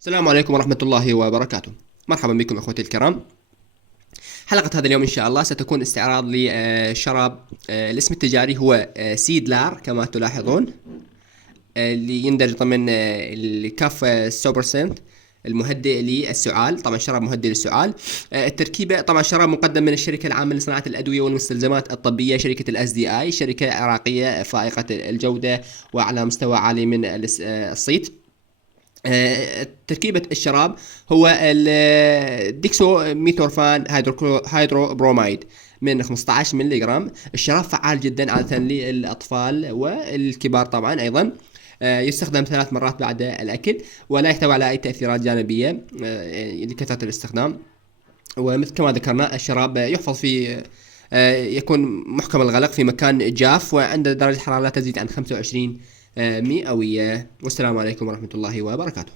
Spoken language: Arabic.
السلام عليكم ورحمة الله وبركاته. مرحبا بكم اخوتي الكرام. حلقة هذا اليوم ان شاء الله ستكون استعراض لشراب الاسم التجاري هو سيدلار كما تلاحظون، اللي يندرج ضمن الكاف سوبرسنت المهدئ للسعال. طبعا شراب مهدئ للسعال. التركيبة طبعا شراب مقدم من الشركة العامة لصناعة الأدوية والمستلزمات الطبية، شركة الاس دي اي، شركة عراقية فائقة الجودة وعلى مستوى عالي من الصيت. تركيبة الشراب هو الديكسو ميثورفان هيدرو بروميد من 15 ملي جرام. الشراب فعال جدا عادة للأطفال والكبار طبعا أيضا. يستخدم 3 مرات بعد الأكل، ولا يحتوي على أي تأثيرات جانبية لكثرة الاستخدام. ومثل كما ذكرنا الشراب يحفظ في يكون محكم الغلق في مكان جاف وعند درجة حرارة لا تزيد عن 25 مئوية. والسلام عليكم ورحمة الله وبركاته.